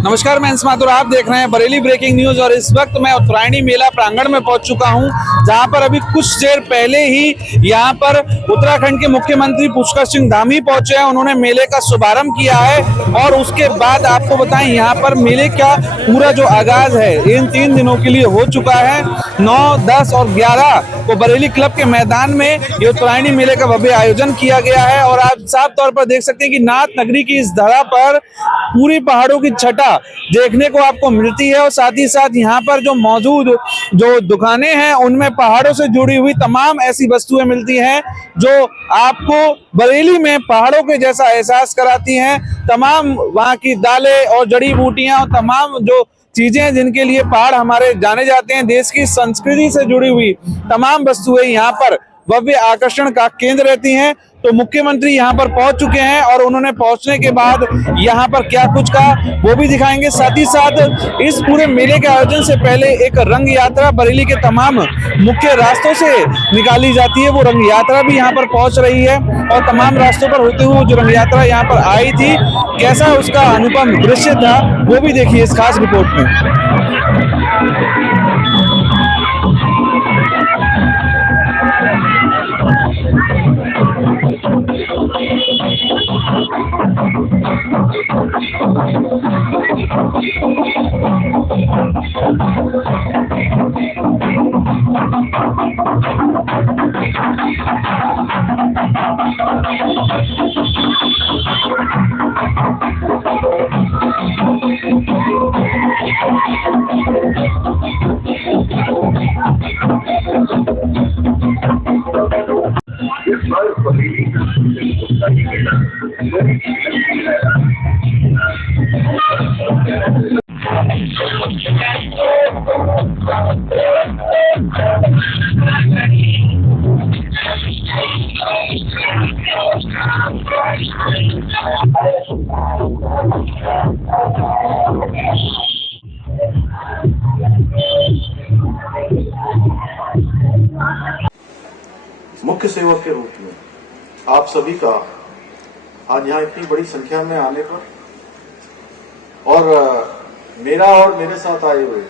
नमस्कार, मैं अंश माथुर, आप देख रहे हैं बरेली ब्रेकिंग न्यूज। और इस वक्त मैं उत्तरायणी मेला प्रांगण में पहुंच चुका हूं, जहां पर अभी कुछ देर पहले ही यहां पर उत्तराखंड के मुख्यमंत्री पुष्कर सिंह धामी पहुंचे हैं। उन्होंने मेले का शुभारंभ किया है और उसके बाद आपको बताएं यहां पर मेले का पूरा जो आगाज है इन 3 दिनों के लिए हो चुका है। 9, 10 और 11 को बरेली क्लब के मैदान में ये उत्तरायणी मेले का भव्य आयोजन किया गया है। और आप साफ तौर पर देख सकते हैं कि नाथ नगरी की इस धरा पर पूरी पहाड़ों की छटा देखने को आपको मिलती है। और साथ ही साथ यहाँ पर जो मौजूद जो दुकानें हैं उनमें पहाड़ों से जुड़ी हुई तमाम ऐसी वस्तुएं मिलती हैं जो आपको बरेली में पहाड़ों के जैसा एहसास कराती हैं। तमाम वहाँ की दालें और जड़ी बूटियां और तमाम जो चीजें हैं जिनके लिए पहाड़ हमारे जाने जाते हैं, देश की संस्कृति से जुड़ी हुई तमाम वस्तुएं यहाँ पर भव्य आकर्षण का केंद्र रहती हैं। तो मुख्यमंत्री यहाँ पर पहुंच चुके हैं और उन्होंने पहुंचने के बाद यहाँ पर क्या कुछ कहा वो भी दिखाएंगे। साथ ही साथ इस पूरे मेले के आयोजन से पहले एक रंग यात्रा बरेली के तमाम मुख्य रास्तों से निकाली जाती है, वो रंग यात्रा भी यहाँ पर पहुंच रही है। और तमाम रास्तों पर होते हुए जो रंग यात्रा यहाँ पर आई थी, कैसा उसका अनुपम दृश्य था वो भी देखिए इस खास रिपोर्ट में। मुख्य सेवक के रूप में आप सभी का आज यहाँ इतनी बड़ी संख्या में आने पर और मेरा और मेरे साथ आए हुए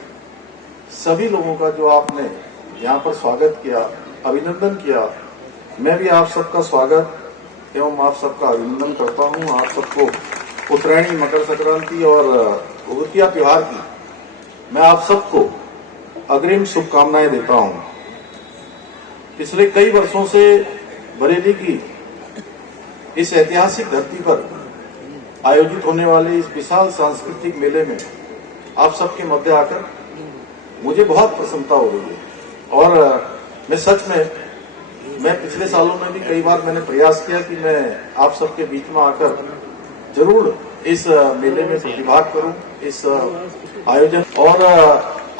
सभी लोगों का जो आपने यहाँ पर स्वागत किया, अभिनंदन किया, मैं भी आप सबका स्वागत एवं आप सबका अभिनंदन करता हूँ। आप सबको उत्तरायणी, मकर संक्रांति और उगतिया त्योहार की मैं आप सबको अग्रिम शुभकामनाएं देता हूँ। पिछले कई वर्षों से बरेली की इस ऐतिहासिक धरती पर आयोजित होने वाले इस विशाल सांस्कृतिक मेले में आप सबके मध्य आकर मुझे बहुत प्रसन्नता हो रही है। और मैं सच में पिछले सालों में भी कई बार मैंने प्रयास किया कि मैं आप सबके बीच में आकर जरूर इस मेले में प्रतिभाग करूं, इस आयोजन। और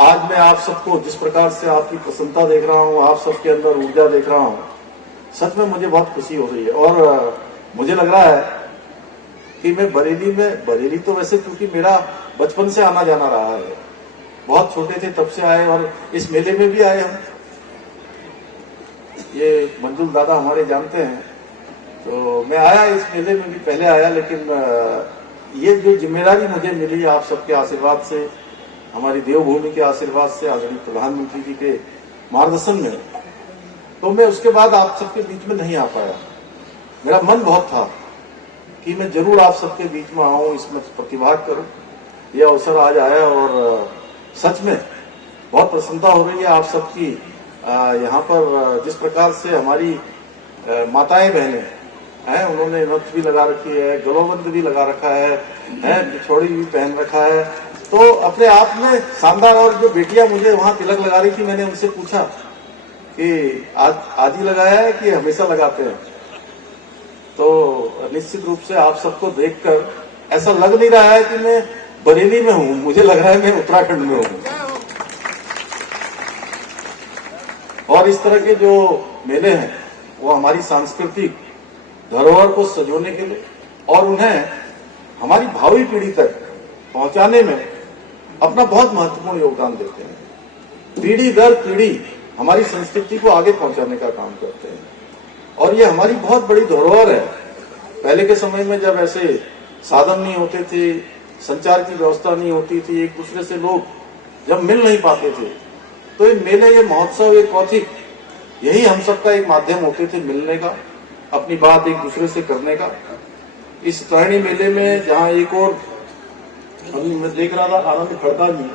आज मैं आप सबको जिस प्रकार से आपकी प्रसन्नता देख रहा हूं, आप सबके अंदर ऊर्जा देख रहा हूं, सच में मुझे बहुत खुशी हो रही है। और मुझे लग रहा है कि मैं बरेली तो वैसे क्योंकि मेरा बचपन से आना जाना रहा है, बहुत छोटे थे तब से आए और इस मेले में भी आए हम। ये मंजुल दादा हमारे जानते हैं, तो मैं आया इस मेले में भी पहले आया, लेकिन ये जो जिम्मेदारी मुझे मिली आप सबके आशीर्वाद से, हमारी देवभूमि के आशीर्वाद से, आदरणीय प्रधानमंत्री जी के मार्गदर्शन में, तो मैं उसके बाद आप सबके बीच में नहीं आ पाया। मेरा मन बहुत था कि मैं जरूर आप सबके बीच में आऊं, इसमें प्रतिभाग करूं। यह अवसर आज आया और सच में बहुत प्रसन्नता हो रही है आप सबकी। यहाँ पर जिस प्रकार से हमारी माताएं बहनें हैं, उन्होंने नथ भी लगा रखी है, गलोबंद भी लगा रखा है, पिछौड़ी भी पहन रखा है, तो अपने आप में शानदार। और जो बेटियां मुझे वहां तिलक लगा रही थी, मैंने उनसे पूछा कि आज ही लगाया है कि हमेशा लगाते हैं? तो निश्चित रूप से आप सबको देखकर ऐसा लग नहीं रहा है कि मैं बरेली में हूं, मुझे लग रहा है मैं उत्तराखंड में हूं। और इस तरह के जो मेले हैं वो हमारी सांस्कृतिक धरोहर को सजोने के लिए और उन्हें हमारी भावी पीढ़ी तक पहुंचाने में अपना बहुत महत्वपूर्ण योगदान देते हैं। पीढ़ी दर पीढ़ी हमारी संस्कृति को आगे पहुंचाने का काम करते हैं और ये हमारी बहुत बड़ी धरोहर है। पहले के समय में जब ऐसे साधन नहीं होते थे, संचार की व्यवस्था नहीं होती थी, एक दूसरे से लोग जब मिल नहीं पाते थे, तो ये मेले, ये महोत्सव, ये कौथिक, यही हम सबका एक माध्यम होते थे मिलने का, अपनी बात एक दूसरे से करने का। इस उत्तरायणी मेले में जहाँ एक और अभी मैं देख रहा था आनंद खड़का जी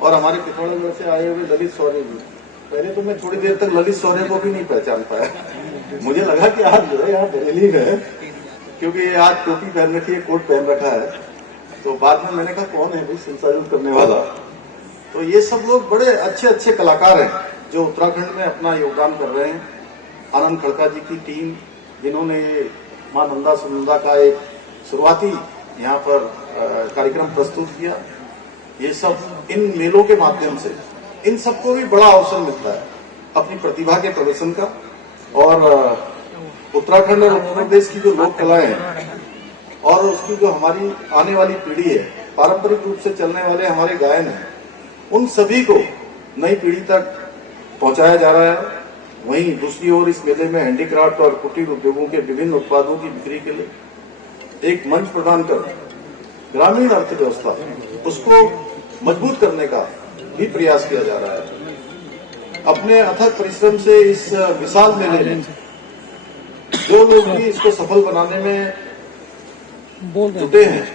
और हमारे पिथौरागढ़ से आए हुए ललित सौर्य जी। पहले तो मैं थोड़ी देर तक ललित सौर्य को भी नहीं पहचान पाया, मुझे लगा कि आज जो है यहाँ बरेली है, क्योंकि आज टोपी पहन रखी है, कोट पहन रखा है। तो बाद में मैंने कहा कौन है भाई संचालन करने वाला। तो ये सब लोग बड़े अच्छे अच्छे कलाकार हैं जो उत्तराखंड में अपना योगदान कर रहे हैं। आनंद खड़का जी की टीम, जिन्होंने मां नंदा सुनंदा का एक शुरुआती यहाँ पर कार्यक्रम प्रस्तुत किया, ये सब इन मेलों के माध्यम से इन सबको भी बड़ा अवसर मिलता है अपनी प्रतिभा के प्रदर्शन का। और उत्तराखंड और उत्तर प्रदेश की जो लोक कलाएं हैं और उसकी जो हमारी आने वाली पीढ़ी है, पारंपरिक रूप से चलने वाले हमारे गायन हैं, उन सभी को नई पीढ़ी तक पहुंचाया जा रहा है। वहीं दूसरी ओर इस मेले में हैंडीक्राफ्ट और कुटीर उद्योगों के विभिन्न उत्पादों की बिक्री के लिए एक मंच प्रदान कर ग्रामीण अर्थव्यवस्था उसको मजबूत करने का भी प्रयास किया जा रहा है। अपने अथक परिश्रम से इस विशाल मेले में जो लोग भी इसको सफल बनाने में जुटे हैं,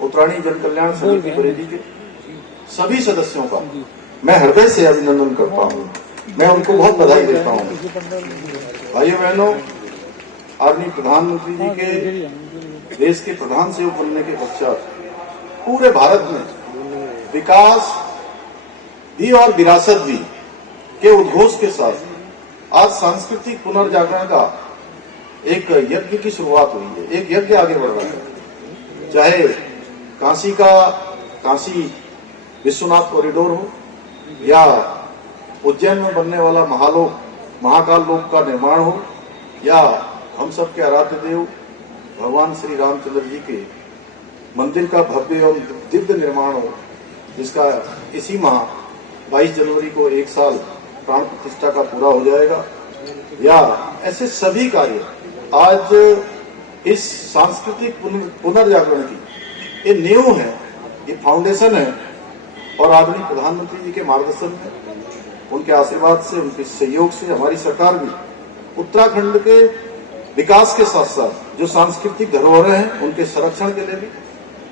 उत्तरायणी जन कल्याण समिति बरेली के सभी सदस्यों का मैं हृदय से अभिनंदन करता हूँ। मैं उनको बहुत बधाई देता हूँ। भाइयों बहनों, आदरणीय प्रधानमंत्री जी के देश के प्रधान सेवक बनने के पश्चात पूरे भारत में विकास भी और विरासत भी के उद्घोष के साथ आज सांस्कृतिक पुनर्जागरण का एक यज्ञ की शुरुआत हुई है। एक यज्ञ आगे बढ़ रहा है, चाहे काशी विश्वनाथ कॉरिडोर हो या उज्जैन में बनने वाला महाकाल लोक का निर्माण हो या हम सब के आराध्य देव भगवान श्री रामचंद्र जी के मंदिर का भव्य एवं दिव्य निर्माण हो, जिसका इसी माह 22 जनवरी को 1 साल प्राण प्रतिष्ठा का पूरा हो जाएगा, या ऐसे सभी कार्य आज इस सांस्कृतिक पुनर्जागरण की ये नींव है, ये फाउंडेशन है। और आदरणीय प्रधानमंत्री जी के मार्गदर्शन में, उनके आशीर्वाद से, उनके सहयोग से हमारी सरकार भी उत्तराखंड के विकास के साथ साथ जो सांस्कृतिक धरोहरें हैं उनके संरक्षण के लिए भी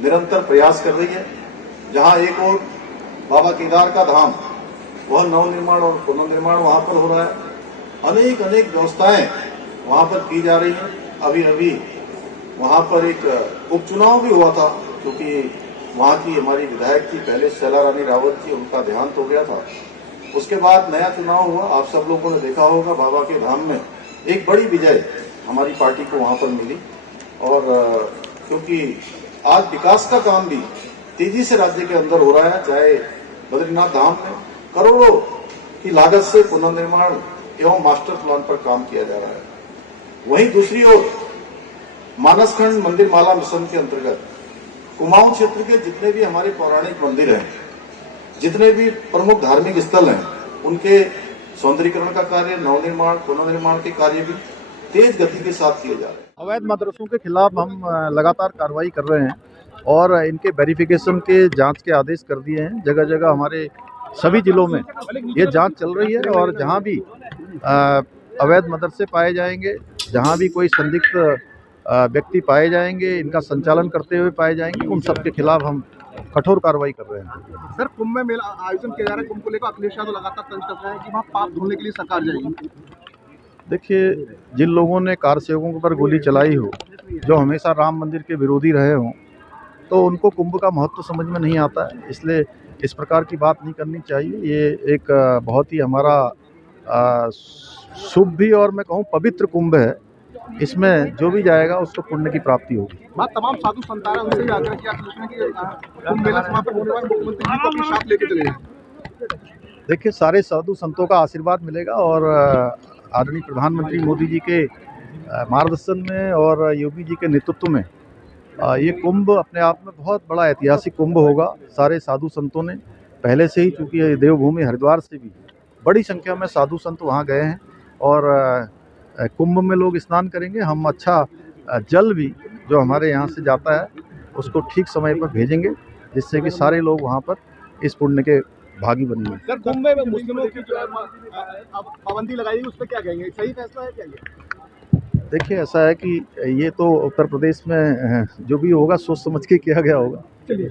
निरंतर प्रयास कर रही है। जहां एक और बाबा केदार का धाम, वह नवनिर्माण और पुनर्निर्माण वहां पर हो रहा है। अनेक व्यवस्थाएं वहां पर की जा रही हैं। अभी वहां पर एक उपचुनाव भी हुआ था, क्योंकि वहां की हमारी विधायक थी पहले शैला रानी रावत जी, उनका देहांत हो गया था। उसके बाद नया चुनाव हुआ। आप सब लोगों ने देखा होगा, बाबा के धाम में एक बड़ी विजय हमारी पार्टी को वहां पर मिली। और क्योंकि आज विकास का काम भी तेजी से राज्य के अंदर हो रहा है, चाहे बद्रीनाथ धाम में करोड़ों की लागत से पुनर्निर्माण एवं मास्टर प्लान पर काम किया जा रहा है। वहीं दूसरी ओर मानसखंड मंदिर माला मिशन के अंतर्गत कुमाऊं क्षेत्र के जितने भी हमारे पौराणिक मंदिर हैं, जितने भी प्रमुख धार्मिक स्थल हैं, उनके सौंदर्यीकरण का कार्य, नवनिर्माण, पुनर्निर्माण के कार्य भी तेज गति के साथ किए जा रहे हैं। अवैध मदरसों के खिलाफ हम लगातार कार्रवाई कर रहे हैं और इनके वेरिफिकेशन के जांच के आदेश कर दिए हैं। जगह जगह हमारे सभी जिलों में ये जांच चल रही है और जहां भी अवैध मदरसे पाए जाएंगे, जहां भी कोई संदिग्ध व्यक्ति पाए जाएंगे, इनका संचालन करते हुए पाए जाएंगे, उन सब के खिलाफ हम कठोर कार्रवाई कर रहे हैं। सर, कुंभ में मेला आयोजन किया जा रहा है, कुंभ को लेकर अखिलेश यादव लगातार तंज कर रहे हैं कि वहाँ पाप धोने के लिए सरकार जाएगी। देखिए, जिन लोगों ने कार सेवकों पर गोली चलाई हो, जो हमेशा राम मंदिर के विरोधी रहे हों, तो उनको कुंभ का महत्व समझ में नहीं आता है, इसलिए इस प्रकार की बात नहीं करनी चाहिए। ये एक बहुत ही हमारा शुभ भी और मैं कहूँ पवित्र कुंभ है। इसमें जो भी जाएगा उसको पुण्य की प्राप्ति होगी। बात तमाम साधु संत है, उनसे भी आग्रह किया कि कुंभ मेला समापन होने वाले मुख्यमंत्री जी को अपने साथ लेके चले। देखिए, सारे साधु संतों का आशीर्वाद मिलेगा और आदरणीय प्रधानमंत्री मोदी जी के मार्गदर्शन में और योगी जी के नेतृत्व में ये कुंभ अपने आप में बहुत बड़ा ऐतिहासिक कुंभ होगा। सारे साधु संतों ने पहले से ही, चूँकि देवभूमि हरिद्वार से भी बड़ी संख्या में साधु संत वहाँ गए हैं और कुंभ में लोग स्नान करेंगे। हम अच्छा जल भी जो हमारे यहाँ से जाता है उसको ठीक समय पर भेजेंगे, जिससे कि सारे लोग वहाँ पर इस पुण्य के भागी बनेंगे। सर कुंभ में मुस्लिमों की जो है पाबंदी लगाई उस पर क्या कहेंगे, सही फैसला है क्या ये? देखिए, ऐसा है कि ये तो उत्तर प्रदेश में जो भी होगा सोच समझ के किया गया होगा। चलिए।